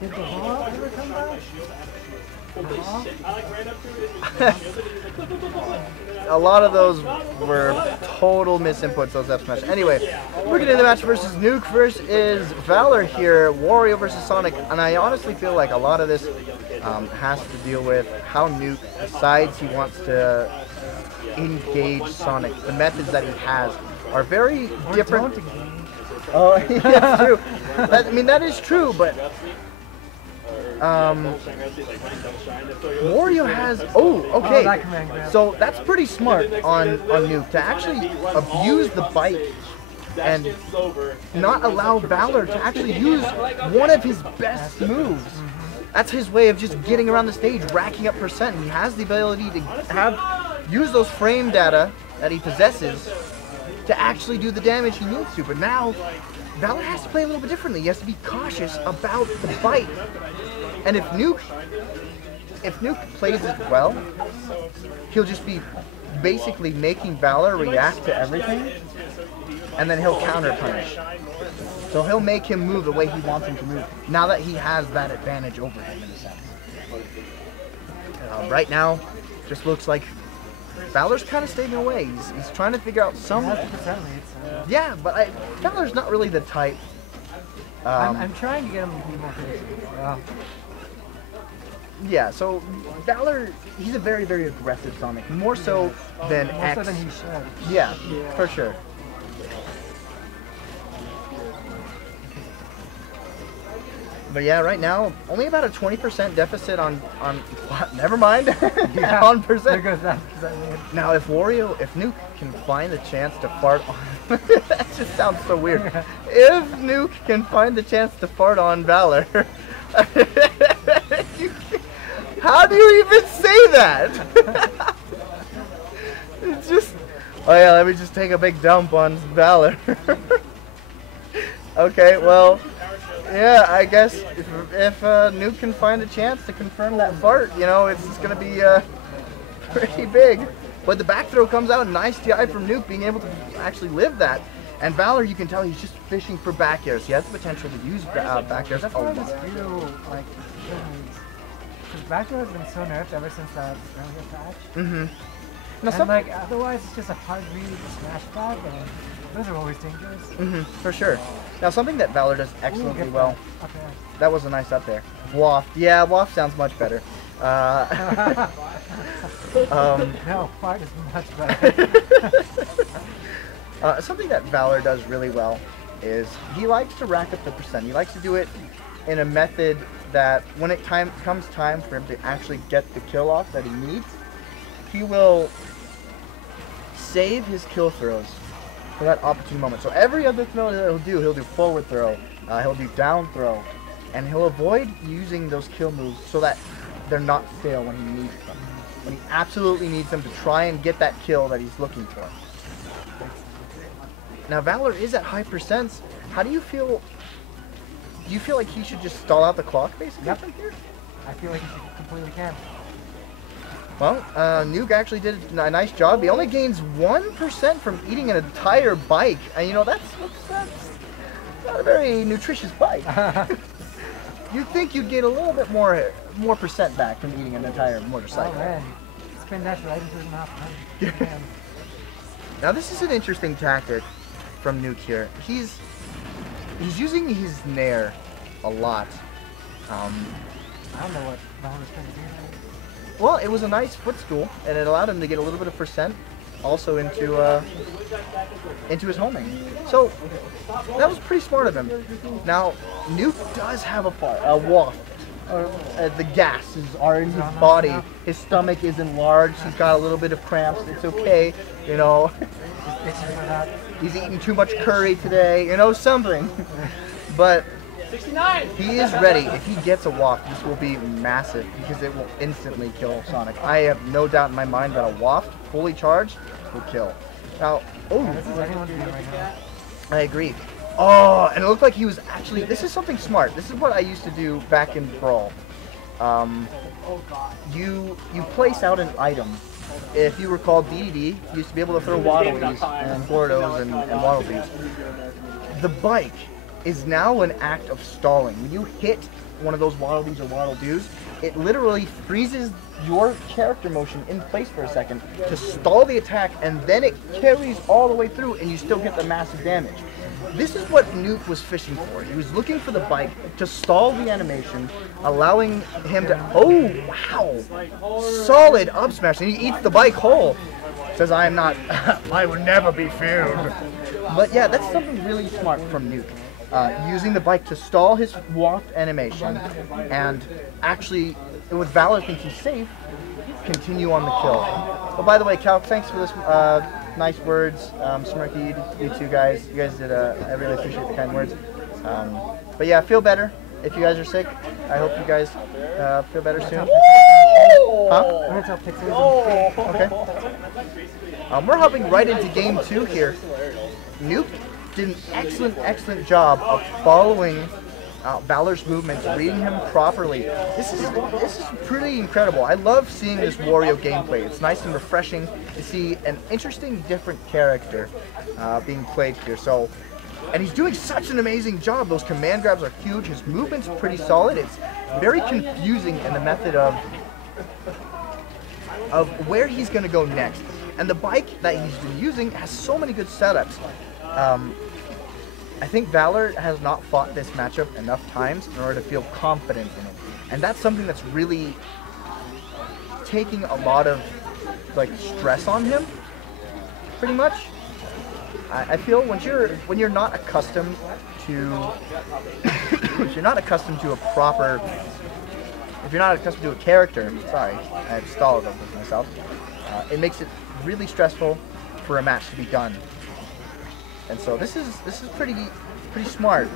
Did the ball ever come back? A lot of those were total misinputs, those F smash. Anyway, we're getting the match versus Newk versus Valor here, Wario versus Sonic, and I honestly feel like a lot of this has to deal with how Newk decides he wants to engage Sonic. The methods that he has are very different. Oh, yeah, it's true. I mean, that is true, but Wario has, okay, so that's pretty smart on Newk to actually abuse the bike and not allow Valor to actually use one of his best moves. That's his way of just getting around the stage, racking up percent. He has the ability to use those frame data that he possesses to actually do the damage he needs to. But now, Valor has to play a little bit differently. He has to be cautious about the bike. And if Newk plays it well, he'll just be basically making Valor react to everything, and then he'll counter punish. So he'll make him move the way he wants him to move, now that he has that advantage over him in a sense. Right now, just looks like Valor's kind of staying away. He's trying to figure out some... Yeah, but Valor's not really the type. I'm trying to get him to be more patient. Yeah, so Valor, he's a very, very aggressive Sonic. More so than X. More so than he should. Yeah, for sure. But yeah, right now, only about a 20% deficit on what? Never mind. Yeah, on percent. There goes that. Now, if Newk can find the chance to fart on... that just sounds so weird. If Newk can find the chance to fart on Valor... How do you even say that? It's just... Oh yeah, let me just take a big dump on Valor. Okay, well... Yeah, I guess if Newk can find a chance to confirm that fart, you know, it's going to be pretty big. But the back throw comes out, nice DI from Newk, being able to actually live that. And Valor, you can tell he's just fishing for back airs. He has the potential to use back airs. That's why this video, like, because back air has been so nerfed ever since that earlier patch. Now, and like, otherwise it's just a hard read to smash back, and those are always dangerous. For sure. Now, something that Valor does excellently well. That was a nice up there. Waft. Yeah, waft sounds much better. No, fart is much better. Something that Valor does really well is he likes to rack up the percent. He likes to do it in a method that when it comes time for him to actually get the kill off that he needs, he will save his kill throws for that opportune moment. So every other throw that he'll do forward throw, he'll do down throw, and he'll avoid using those kill moves so that they're not stale when he needs them. When he absolutely needs them to try and get that kill that he's looking for. Now Valor is at high percents. How do you feel? Do you feel like he should just stall out the clock basically? Yep. I feel like he completely can. Well, Newk actually did a nice job. He only gains 1% from eating an entire bike. And you know, that's not a very nutritious bike. You'd think you'd get a little bit more percent back from eating an entire motorcycle. Oh man, spin dash right into his mouth. Now this is an interesting tactic from Newk here. He's using his nair a lot. I don't know what Valor's trying to do. Well, it was a nice footstool, and it allowed him to get a little bit of percent also into his homing. So that was pretty smart of him. Now Newk does have a waft. The gases are in his body. His stomach is enlarged. He's got a little bit of cramps. It's okay, you know. He's eating too much curry today, you know, something. But he is ready. If he gets a waft, this will be massive because it will instantly kill Sonic. I have no doubt in my mind that a waft, fully charged, will kill. Now, I agree. Oh, and it looked like he was actually, this is something smart. This is what I used to do back in Brawl. You place out an item. If you recall, BDD you used to be able to throw Waddle Bees and Gordos and Waddle Bees. The bike is now an act of stalling. When you hit one of those waddle dees or waddle doos, it literally freezes your character motion in place for a second to stall the attack, and then it carries all the way through and you still get the massive damage. This is what Newk was fishing for. He was looking for the bike to stall the animation, allowing him to, oh wow, solid up smash, and he eats the bike whole. Says, I am not, I would never be feared. But yeah, that's something really smart from Newk. Using the bike to stall his waft animation, and actually, with Valor thinking safe, continue on the kill. But by the way, Cal, thanks for this nice words. Smirky, you two guys. You guys did, I really appreciate the kind words. But yeah, feel better. If you guys are sick, I hope you guys feel better soon. Huh? Okay. We're hopping right into game 2 here. Newk did an excellent job of following Valor's movements, reading him properly. This is pretty incredible. I love seeing this Wario gameplay. It's nice and refreshing to see an interesting, different character being played here. So, and he's doing such an amazing job. Those command grabs are huge. His movement's pretty solid. It's very confusing in the method of where he's going to go next. And the bike that he's been using has so many good setups. I think Valor has not fought this matchup enough times in order to feel confident in it. And that's something that's really taking a lot of like stress on him, pretty much. I feel when you're not accustomed to if you're not accustomed to a character, sorry, I stalled up with myself, it makes it really stressful for a match to be done. And so this is pretty smart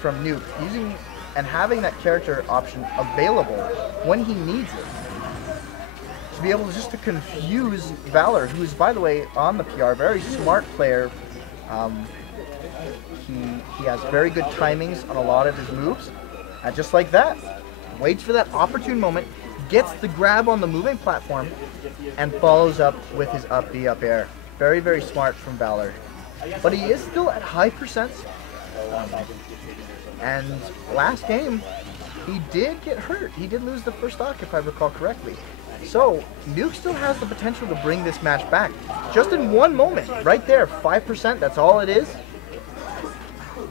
from Newk, using and having that character option available when he needs it, to be able to just to confuse Valor, who is, by the way, on the PR, very smart player. He has very good timings on a lot of his moves, and just like that, waits for that opportune moment, gets the grab on the moving platform, and follows up with his up B up air. Very smart from Valor. But he is still at high percents. And last game, he did get hurt. He did lose the first stock, if I recall correctly. So, Newk still has the potential to bring this match back. Just in one moment, right there, 5%, that's all it is.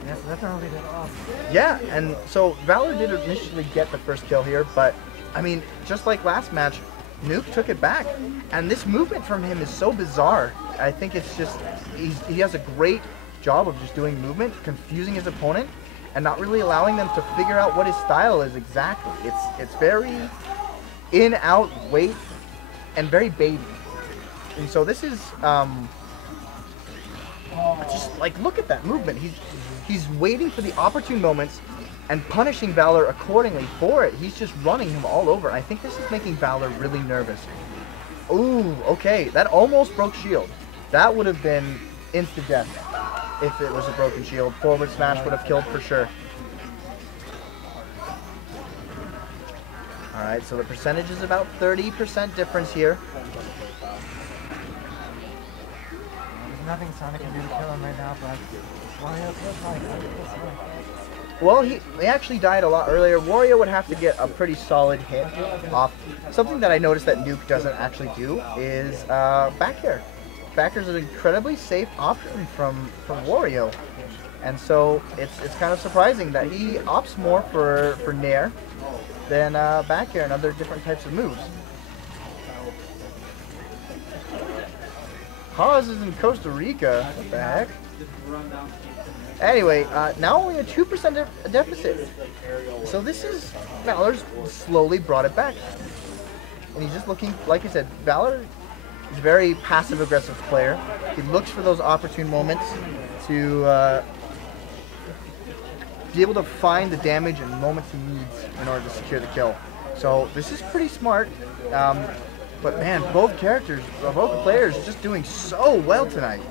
Yes, that's not really that off. Yeah, and so Valor did initially get the first kill here, but, I mean, just like last match, Newk took it back. And this movement from him is so bizarre. I think it's just, he has a great job of just doing movement, confusing his opponent, and not really allowing them to figure out what his style is exactly. It's very in, out, wait, and very baby. And so this is, just like, look at that movement. He's waiting for the opportune moments and punishing Valor accordingly for it. He's just running him all over. I think this is making Valor really nervous. Ooh, okay, that almost broke shield. That would have been insta-death if it was a broken shield. Forward smash would have killed for sure. Alright, so the percentage is about 30% difference here. There's nothing Sonic can do to kill him right now, but Wario feels like well, he actually died a lot earlier. Wario would have to get a pretty solid hit off. Something that I noticed that Newk doesn't actually do is back air. Back air is an incredibly safe option from Wario. And so it's kind of surprising that he opts more for Nair than back air and other different types of moves. Haas is in Costa Rica. What the heck? Anyway, now only a 2% deficit. So this is, Valor's slowly brought it back. And he's just looking, like I said, Valor is a very passive-aggressive player. He looks for those opportune moments to be able to find the damage and moments he needs in order to secure the kill. So this is pretty smart. But man, both players just doing so well tonight.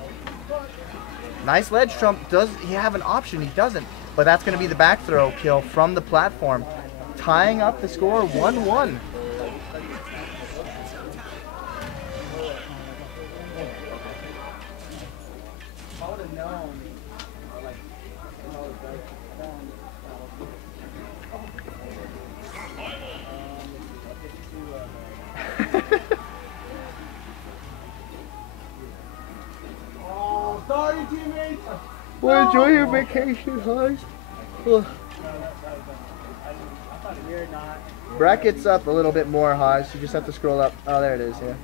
Nice ledge trump. Does he have an option? He doesn't. But that's going to be the back throw kill from the platform, tying up the score 1-1. Oh, sorry, teammates. Well, enjoy your vacation, Hais. Brackets up a little bit more, Hais. You just have to scroll up. Oh, there it is. Yeah.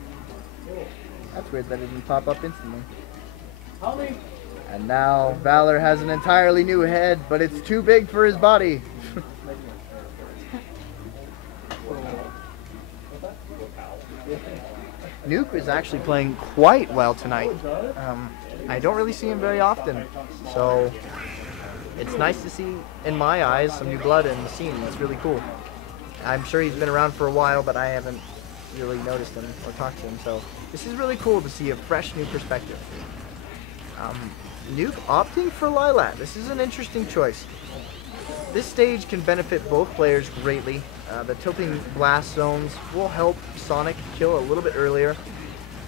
That's weird that it didn't pop up instantly. And now Valor has an entirely new head, but it's too big for his body. Newk is actually playing quite well tonight. I don't really see him very often, so it's nice to see, in my eyes, some new blood in the scene. It's really cool. I'm sure he's been around for a while, but I haven't really noticed him or talked to him, so this is really cool to see a fresh new perspective. Newk opting for Lilat. This is an interesting choice. This stage can benefit both players greatly. The tilting blast zones will help Sonic kill a little bit earlier.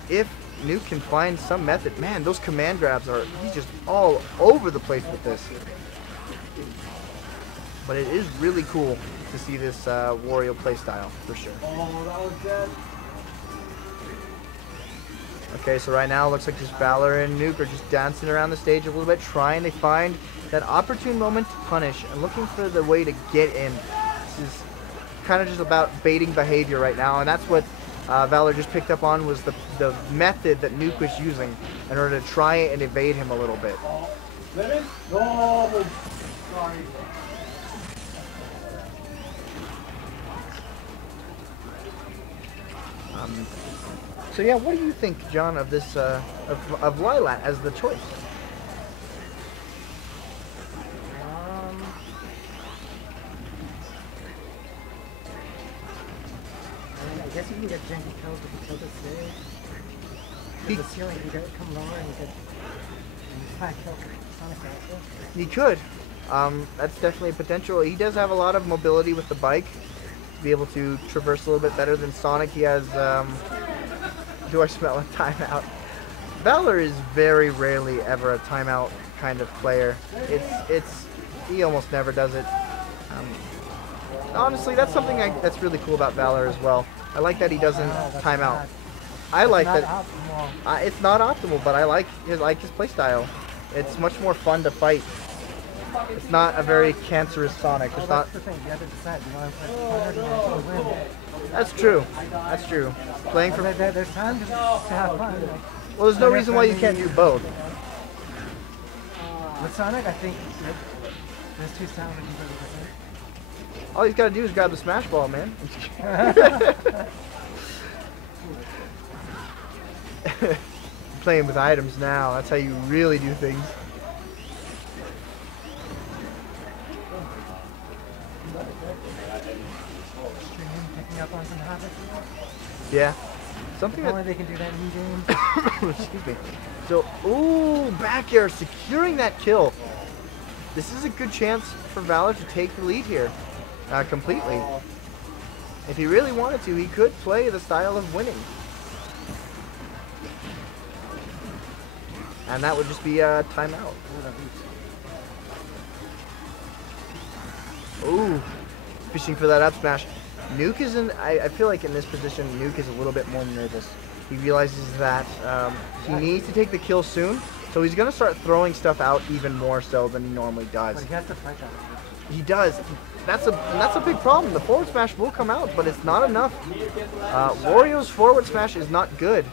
If Newk can find some method, man, those command grabs are, he's just all over the place with this. But it is really cool to see this Wario playstyle, for sure. Oh, that was dead. Okay, so right now it looks like just Valor and Newk are just dancing around the stage a little bit, trying to find that opportune moment to punish and looking for the way to get in. This is kind of just about baiting behavior right now, and that's what Valor just picked up on, was the method that Newk was using in order to try and evade him a little bit. Lemon? No! Sorry. So yeah, what do you think, John, of this of Lilat as the choice? I guess you can get janky kills with the tilted stage. With the ceiling, you can come lower and you can try to kill Sonic faster. He could. That's definitely a potential. He does have a lot of mobility with the bike to be able to traverse a little bit better than Sonic. He has. Do I smell a timeout? Valor is very rarely ever a timeout kind of player. He almost never does it. Honestly, that's something that's really cool about Valor as well. I like that he doesn't time out. I like that. It's not optimal, but I like his playstyle. It's much more fun to fight. It's not a very cancerous Sonic. It's not. That's the thing. You have to decide. You want to play win. That's true. That's true. Playing for. There's time to have fun. Well, there's no reason why you can't do both. With Sonic, I think there's two styles that you can play. All he's got to do is grab the Smash Ball, man. Playing with items now. That's how you really do things. Up on some habits. Yeah. Something that they can do that in game. Excuse me. So, ooh, back air securing that kill. This is a good chance for Valor to take the lead here completely. If he really wanted to, he could play the style of winning. And that would just be a timeout. Ooh, fishing for that up smash. Newk is in, I feel like in this position, Newk is a little bit more nervous. He realizes that he needs to take the kill soon, so he's going to start throwing stuff out even more so than he normally does. But he has to fight that. He does. That's a big problem. The forward smash will come out, but it's not enough. Wario's forward smash is not good.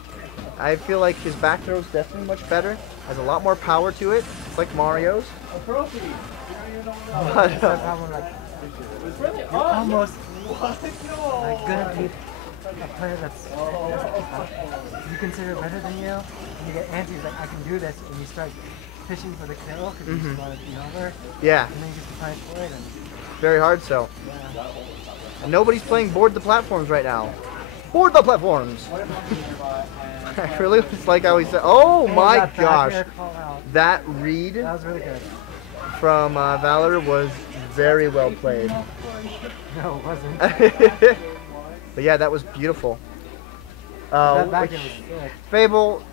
I feel like his back throw is definitely much better. Has a lot more power to it. It's like Mario's. But, you're almost gonna beat a player that's you consider better than you, and you get antsy, like I can do this, and you start fishing for the kill because you just want to be over. Yeah. And then you just punish for it. And very hard so. Yeah. And nobody's playing board the platforms right now. Board the platforms. Really, it's like I always said. Oh my gosh, that read that was really good from Valor was very well played. No, it wasn't. But yeah, that was beautiful. That Fable,